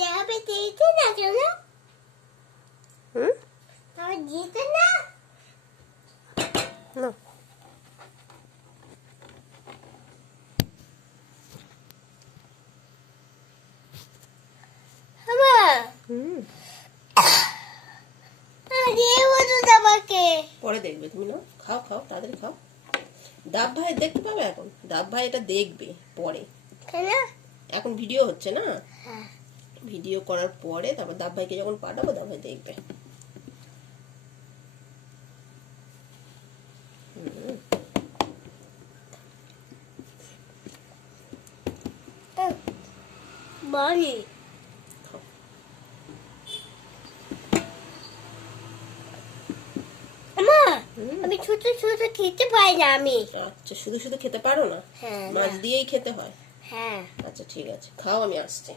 যাবে দিতে না কেন? তবে দিতে না। না আমা দেবো তো তোমাকে। পরে দেখবে তুমি, না খাও খাও তাড়াতাড়ি খাও। দাব ভাই দেখতে পাবে এখন, দাব ভাই এটা দেখবে পরে। কেন? এখন ভিডিও হচ্ছে না, হ্যাঁ। ভিডিও করার পরে তারপর দাব ভাইকে যখন পাঠাবো দাব ভাই দেখবে। বলি আমা আমি ছোট ছোট খেতে পাই না আমি। আচ্ছা, শুধু শুধু খেতে পারো না? হ্যাঁ মাছ দিয়েই খেতে হয়? হ্যাঁ। আচ্ছা ঠিক আছে, খাও, আমি আসছি।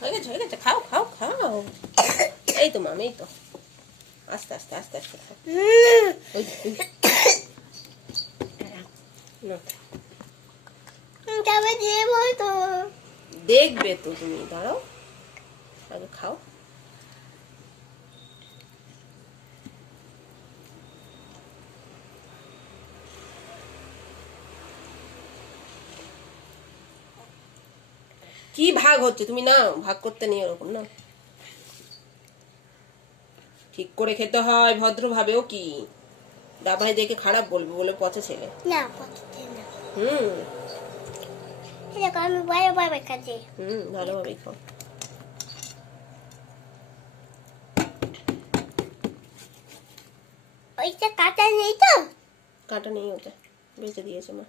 হয়ে গেছে হয়ে গেছে, খাও খাও খাও। এই তো মাম, এই তো, আস্তে আস্তে আস্তে আস্তে খাও। ওই, ওই। না, তবে দেবো তো। দেখবে তো তুমি, দাঁড়াও আগে খাও। কি ভাগ হচ্ছে, তুমি নাও, ভাগ করতে নিয়ে ওরকম না, ঠিক করে খেতে হয় ভদ্রভাবে। ও কি দাবাই দেখে খারাপ বলবে, বলে পচা ছেলে। না পছন্দ না। হুম দেখো আমি ভালোভাবে খাচ্ছি। ভালোভাবেই খাও। ওইটা কাটা নেই তো? কাটা নেই, ওটা বেঁচে দিয়েছে মা।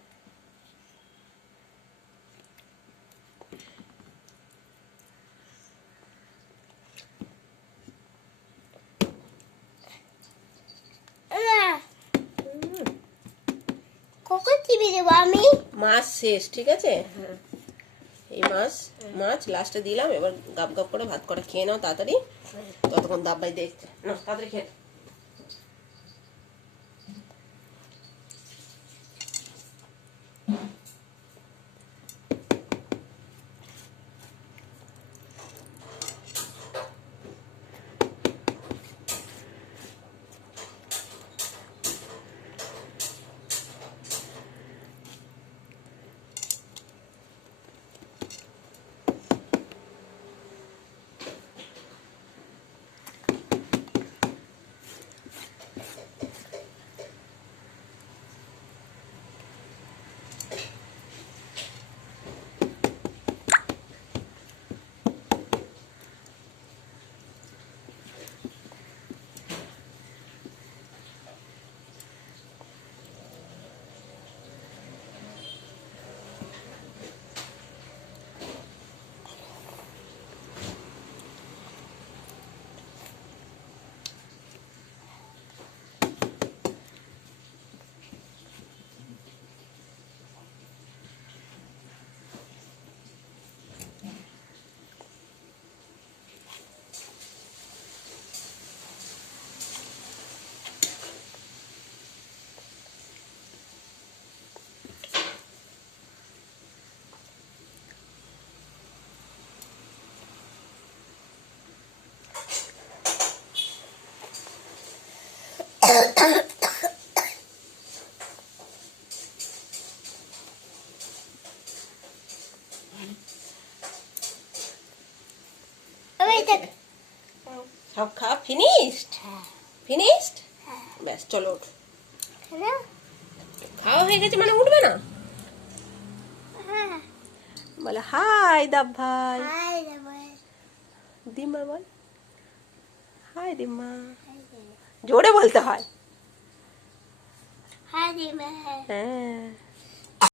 না কখন টিভি দেবো আমি? মাছ শেষ, ঠিক আছে? এই মাছ মাছ লাস্টে দিলাম, এবার গাপ গাপ করে ভাত করে খেয়ে নাও তাড়াতাড়ি, ততক্ষণ দাব্বাই দেখছে না, তাড়াতাড়ি খেয়ে নাও। সব খাওয়া ফিনিশড? ফিনিশড? ব্যাস চলো ওঠো। খাওয়া হয়ে গেছে মানে উঠবে না? বলে হাই দাব ভাই। ডিম্মা বল, হাই ডিম্মা, জোরে বলতে হয়। হাই রে মা। হ্যাঁ।